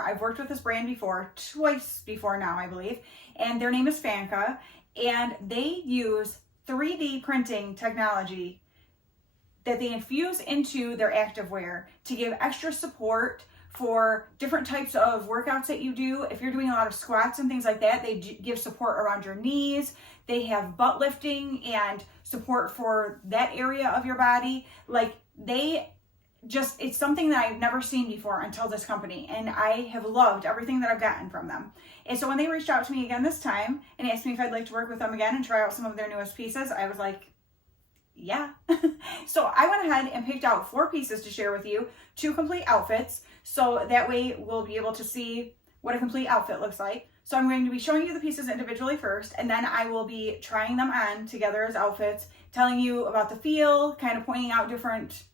before. I've worked with this brand before, twice before now, I believe. And their name is Fanka. And they use 3D printing technology that they infuse into their activewear to give extra support for different types of workouts that you do. If you're doing a lot of squats and things like that, they give support around your knees. They have butt lifting and support for that area of your body. Like it's something that I've never seen before until this company, and I have loved everything that I've gotten from them. And so when they reached out to me again this time and asked me if I'd like to work with them again and try out some of their newest pieces, I was like, yeah. So I went ahead and picked out 4 pieces to share with you, 2 complete outfits, so that way we'll be able to see what a complete outfit looks like. So I'm going to be showing you the pieces individually first, and then I will be trying them on together as outfits, telling you about the feel, kind of pointing out different,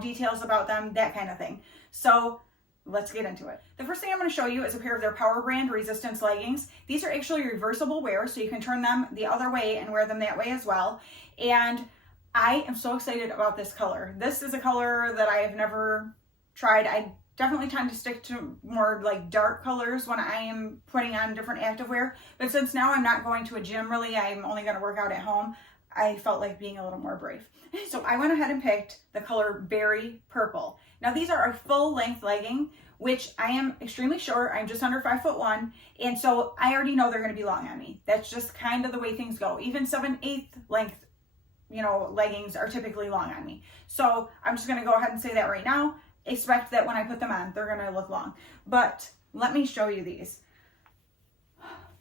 details about them, that kind of thing. So let's get into it. The first thing I'm going to show you is a pair of their Power Brand Resistance leggings. These are actually reversible wear, so you can turn them the other way and wear them that way as well. And I am so excited about this color. This is a color that I have never tried. I definitely tend to stick to more like dark colors when I am putting on different activewear. But since now I'm not going to a gym really, I'm only going to work out at home, I felt like being a little more brave. So I went ahead and picked the color Berry Purple. Now these are a full length legging, which I am extremely short. I'm just under 5'1", and so I already know they're going to be long on me. That's just kind of the way things go. Even 7/8 length, leggings are typically long on me. So I'm just going to go ahead and say that right now. Expect that when I put them on, they're going to look long. But let me show you these.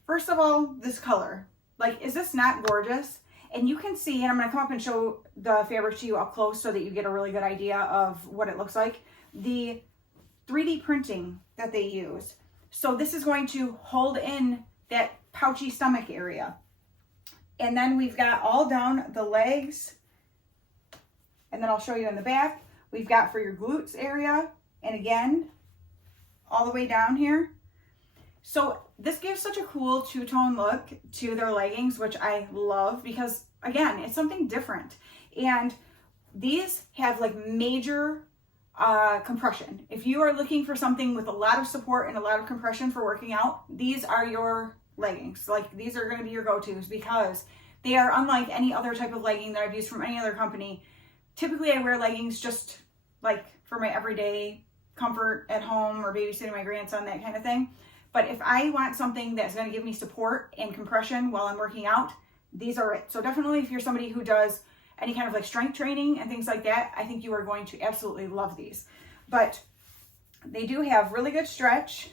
First of all, this color. Like, is this not gorgeous? And you can see, and I'm going to come up and show the fabric to you up close so that you get a really good idea of what it looks like. The 3D printing that they use. So this is going to hold in that pouchy stomach area. And then we've got all down the legs, and then I'll show you in the back. We've got for your glutes area, and again, all the way down here. So this gives such a cool two-tone look to their leggings, which I love because, again, it's something different. And these have like major compression. If you are looking for something with a lot of support and a lot of compression for working out, these are your leggings. Like, these are going to be your go-tos because they are unlike any other type of legging that I've used from any other company. Typically I wear leggings just like for my everyday comfort at home or babysitting my grandson, that kind of thing. But if I want something that's going to give me support and compression while I'm working out, these are it. So definitely if you're somebody who does any kind of like strength training and things like that, I think you are going to absolutely love these. But they do have really good stretch.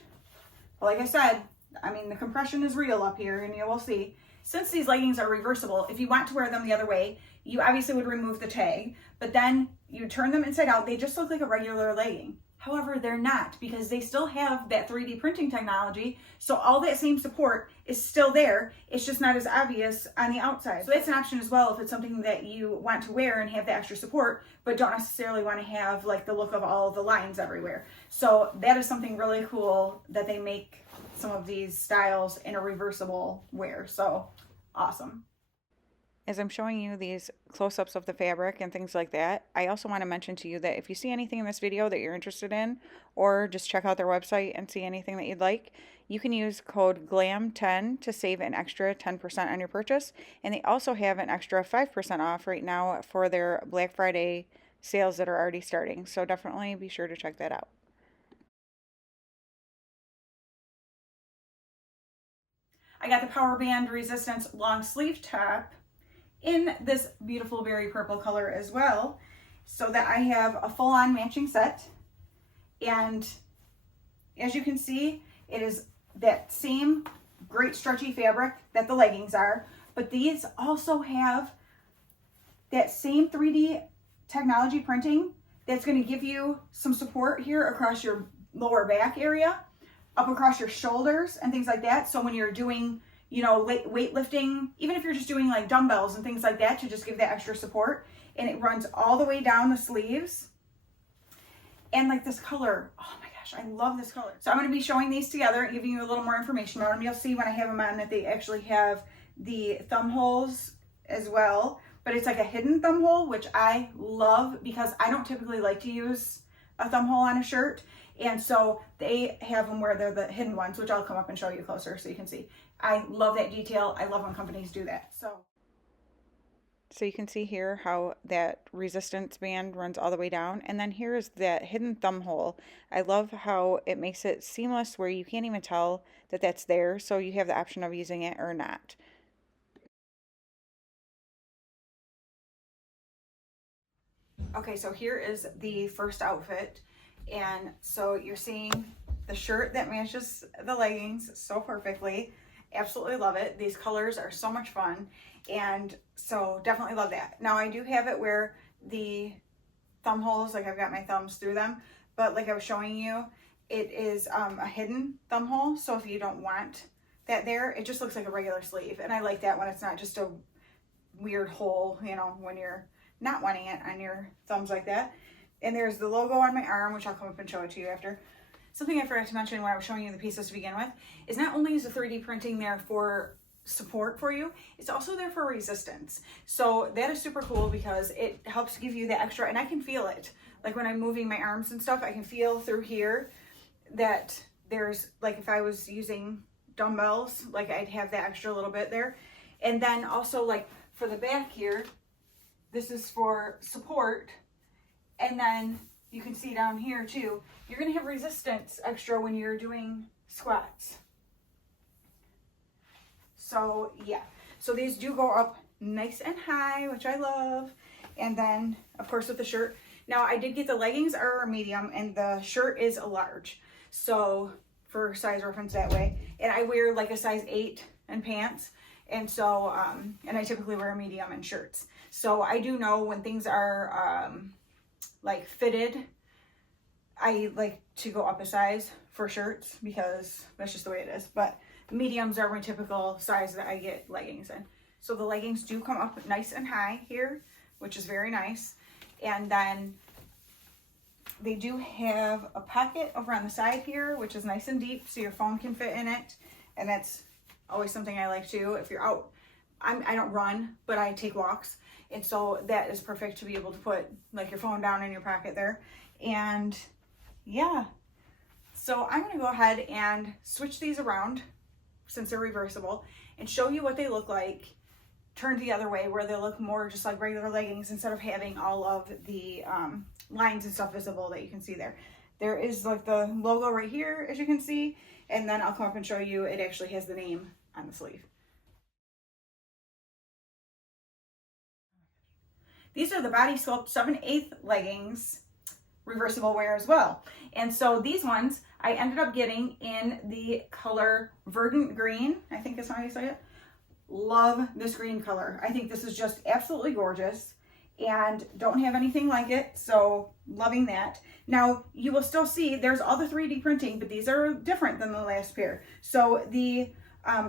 But like I said, I mean, the compression is real up here, and you will see. Since these leggings are reversible, if you want to wear them the other way, you obviously would remove the tag, but then you turn them inside out. They just look like a regular legging. However, they're not, because they still have that 3D printing technology. So all that same support is still there. It's just not as obvious on the outside. So that's an option as well if it's something that you want to wear and have the extra support, but don't necessarily want to have like the look of all of the lines everywhere. So that is something really cool that they make some of these styles in a reversible wear. So awesome. As I'm showing you these close-ups of the fabric and things like that, I also want to mention to you that if you see anything in this video that you're interested in, or just check out their website and see anything that you'd like, you can use code GLAM10 to save an extra 10% on your purchase. And they also have an extra 5% off right now for their Black Friday sales that are already starting. So definitely be sure to check that out. I got the Power Band Resistance long sleeve top in this beautiful berry purple color as well, so that I have a full-on matching set. And as you can see, it is that same great stretchy fabric that the leggings are, but these also have that same 3D technology printing that's going to give you some support here across your lower back area, up across your shoulders and things like that. So when you're doing, weightlifting, even if you're just doing like dumbbells and things like that, to just give that extra support. And it runs all the way down the sleeves. And like this color, oh my gosh, I love this color. So I'm going to be showing these together and giving you a little more information about them. You'll see when I have them on that they actually have the thumb holes as well, but it's like a hidden thumb hole, which I love because I don't typically like to use a thumb hole on a shirt. And so they have them where they're the hidden ones, which I'll come up and show you closer so you can see. I love that detail. I love when companies do that. So you can see here how that resistance band runs all the way down. And then here is that hidden thumb hole. I love how it makes it seamless where you can't even tell that that's there. So you have the option of using it or not. Okay, so here is the first outfit. And so you're seeing the shirt that matches the leggings so perfectly. Absolutely love it. These colors are so much fun. And so definitely love that. Now I do have it where the thumb holes, like I've got my thumbs through them, but like I was showing you, it is a hidden thumb hole. So if you don't want that there, it just looks like a regular sleeve. And I like that when it's not just a weird hole, you know, when you're not wanting it on your thumbs like that. And there's the logo on my arm, which I'll come up and show it to you after. Something I forgot to mention when I was showing you the pieces to begin with is not only is the 3D printing there for support for you, it's also there for resistance. So that is super cool because it helps give you the extra, and I can feel it. Like when I'm moving my arms and stuff, I can feel through here that there's, like if I was using dumbbells, like I'd have that extra little bit there. And then also like for the back here, this is for support. And then you can see down here too, you're gonna have resistance extra when you're doing squats. So yeah, so these do go up nice and high, which I love. And then of course with the shirt, now I did get the leggings are a medium and the shirt is a large. So for size reference that way. And I wear like a size 8 in pants. And so, and I typically wear a medium in shirts. So I do know when things are like fitted, I like to go up a size for shirts because that's just the way it is. But mediums are my typical size that I get leggings in. So the leggings do come up nice and high here, which is very nice. And then they do have a pocket over on the side here, which is nice and deep so your phone can fit in it. And that's always something I like too. If you're out, I don't run, but I take walks. And so that is perfect to be able to put like your phone down in your pocket there. And yeah, so I'm gonna go ahead and switch these around since they're reversible and show you what they look like turned the other way, where they look more just like regular leggings instead of having all of the lines and stuff visible that you can see there. There is like the logo right here, as you can see, and then I'll come up and show you it actually has the name on the sleeve. These are the Body Sculpt 7/8 leggings, reversible wear as well. And so these ones I ended up getting in the color Verdant Green, I think that's how you say it. Love this green color. I think this is just absolutely gorgeous and don't have anything like it, so loving that. Now you will still see there's all the 3D printing, but these are different than the last pair. So the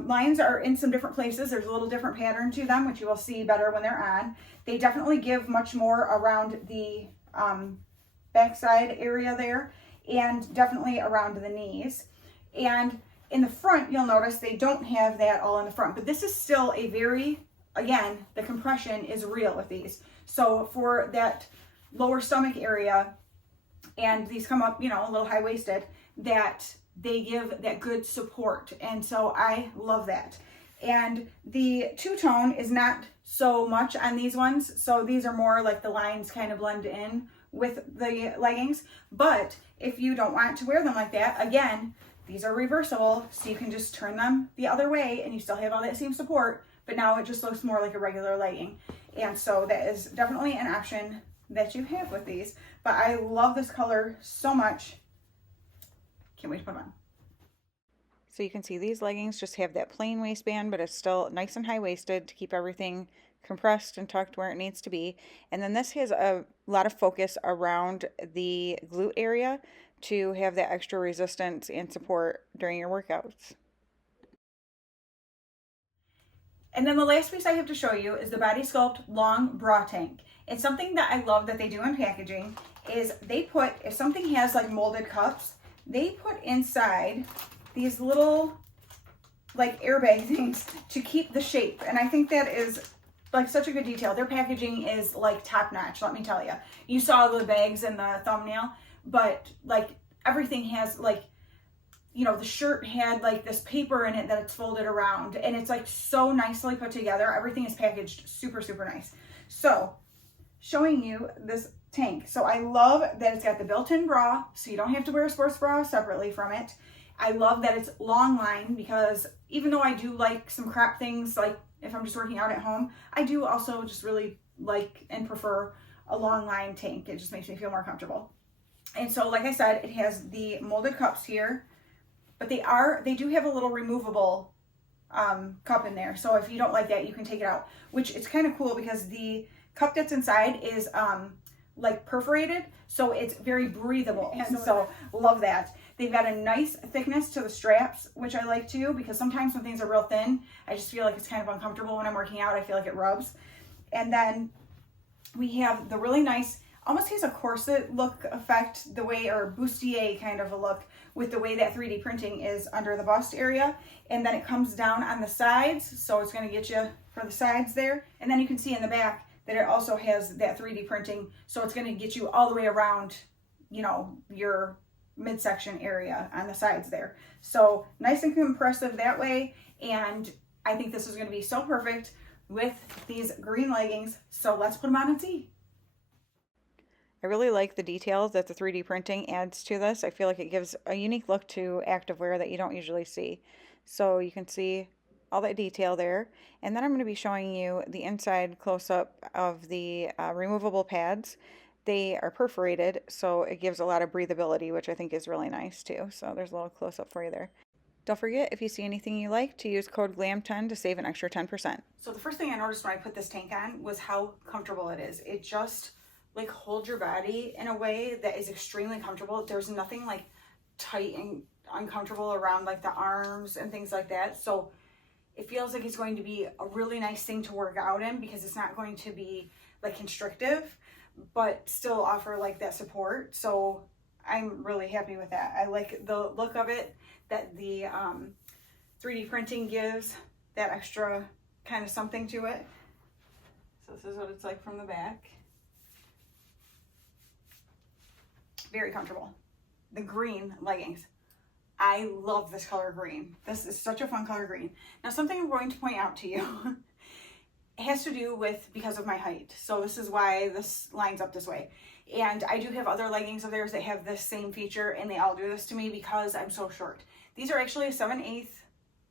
lines are in some different places. There's a little different pattern to them, which you will see better when they're on. They definitely give much more around the backside area there and definitely around the knees. And in the front, you'll notice they don't have that all in the front, but this is still a very, again, the compression is real with these. So for that lower stomach area, and these come up, you know, a little high-waisted, that they give that good support. And so I love that. And the two-tone is not so much on these ones. So these are more like the lines kind of blend in with the leggings. But if you don't want to wear them like that, again, these are reversible. So you can just turn them the other way and you still have all that same support, but now it just looks more like a regular legging. And so that is definitely an option that you have with these. But I love this color so much. Can't wait to put them on. So you can see these leggings just have that plain waistband, but it's still nice and high-waisted to keep everything compressed and tucked where it needs to be. And then this has a lot of focus around the glute area to have that extra resistance and support during your workouts. And then the last piece I have to show you is the Body Sculpt long bra tank. And something that I love that they do in packaging is they put, if something has like molded cups, they put inside these little like airbag things to keep the shape. And I think that is like such a good detail. Their packaging is like top notch, let me tell you. You saw the bags in the thumbnail, but like everything has like, you know, the shirt had like this paper in it that it's folded around, and it's like so nicely put together. Everything is packaged super, super nice. So showing you this tank. So I love that it's got the built-in bra, so you don't have to wear a sports bra separately from it. I love that it's long line, because even though I do like some crop things, like if I'm just working out at home, I do also just really like and prefer a long line tank. It just makes me feel more comfortable. And so, like I said, it has the molded cups here, but they do have a little removable cup in there. So if you don't like that, you can take it out, which is kind of cool because the cup that's inside is like perforated, so it's very breathable. And so love that. They've got a nice thickness to the straps, which I like too, because sometimes when things are real thin, I just feel like it's kind of uncomfortable when I'm working out. I feel like it rubs. And then we have the really nice, almost has a corset look effect, the way, or bustier kind of a look, with the way that 3D printing is under the bust area. And then it comes down on the sides, so it's going to get you for the sides there. And then you can see in the back that it also has that 3D printing, so it's going to get you all the way around, you know, your midsection area on the sides there. So nice and compressive that way. And I think this is going to be so perfect with these green leggings. So let's put them on and see. I really like the details that the 3D printing adds to this. I feel like it gives a unique look to activewear that you don't usually see. So you can see all that detail there. And then I'm going to be showing you the inside close-up of the removable pads. They are perforated, so it gives a lot of breathability, which I think is really nice too. So there's a little close-up for you there. Don't forget, if you see anything you like, to use code GLAM10 to save an extra 10%. So the first thing I noticed when I put this tank on was how comfortable it is. It just like holds your body in a way that is extremely comfortable. There's nothing like tight and uncomfortable around like the arms and things like that. So it feels like it's going to be a really nice thing to work out in, because it's not going to be like constrictive, but still offer like that support. So I'm really happy with that. I like the look of it, that the 3D printing gives that extra kind of something to it. So this is what it's like from the back. Very comfortable. The green leggings. I love this color green. This is such a fun color green. Now, something I'm going to point out to you it has to do with because of my height. So this is why this lines up this way. And I do have other leggings of theirs that have this same feature, and they all do this to me because I'm so short. These are actually a 7/8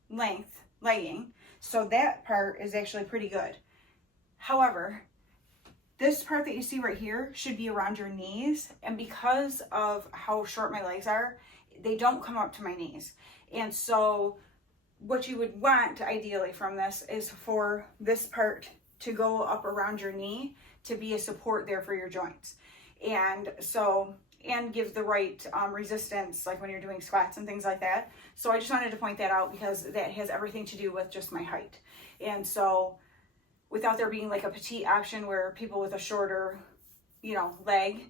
length legging, so that part is actually pretty good. However, this part that you see right here should be around your knees, and because of how short my legs are, they don't come up to my knees. And so what you would want ideally from this is for this part to go up around your knee to be a support there for your joints. And so, and give the right resistance, like when you're doing squats and things like that. So I just wanted to point that out because that has everything to do with just my height. And so without there being like a petite option where people with a shorter, you know, leg,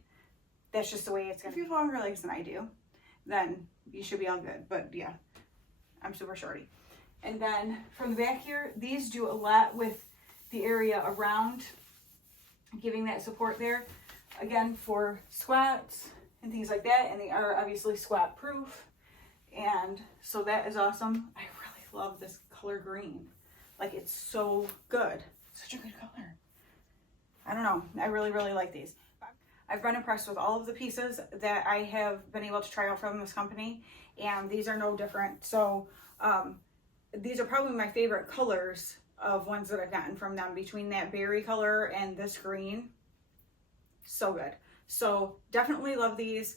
that's just the way it's gonna be. If you have longer legs than I do, then you should be all good. But yeah, I'm super shorty. And then from the back here, these do a lot with the area around, giving that support there. Again, for squats and things like that. And they are obviously squat proof. And so that is awesome. I really love this color green. Like, it's so good. Such a good color. I don't know. I really, really like these. I've been impressed with all of the pieces that I have been able to try out from this company, and these are no different. So these are probably my favorite colors of ones that I've gotten from them, between that berry color and this green. So good. So definitely love these.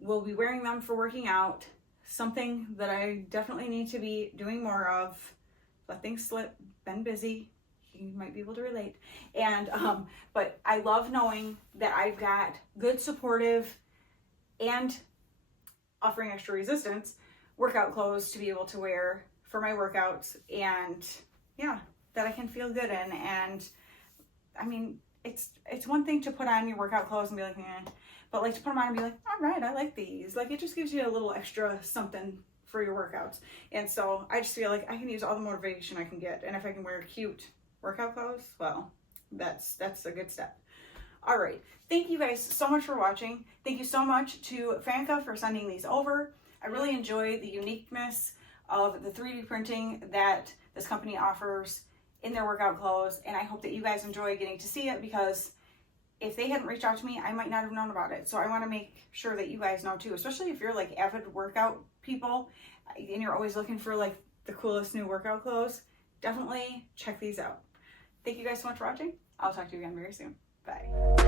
We'll be wearing them for working out. Something that I definitely need to be doing more of. Let things slip. Been busy. You might be able to relate. And but I love knowing that I've got good, supportive, and offering extra resistance workout clothes to be able to wear for my workouts, and yeah, that I can feel good in. And I mean, it's one thing to put on your workout clothes and be like, eh, but like to put them on and be like, all right, I like these. Like, it just gives you a little extra something for your workouts. And so I just feel like I can use all the motivation I can get, and if I can wear cute workout clothes, well, that's a good step. All right. Thank you guys so much for watching. Thank you so much to Fanka for sending these over. I really enjoy the uniqueness of the 3D printing that this company offers in their workout clothes, and I hope that you guys enjoy getting to see it, because if they hadn't reached out to me, I might not have known about it. So I want to make sure that you guys know too, especially if you're like avid workout people and you're always looking for like the coolest new workout clothes. Definitely check these out. Thank you guys so much for watching. I'll talk to you again very soon. Bye.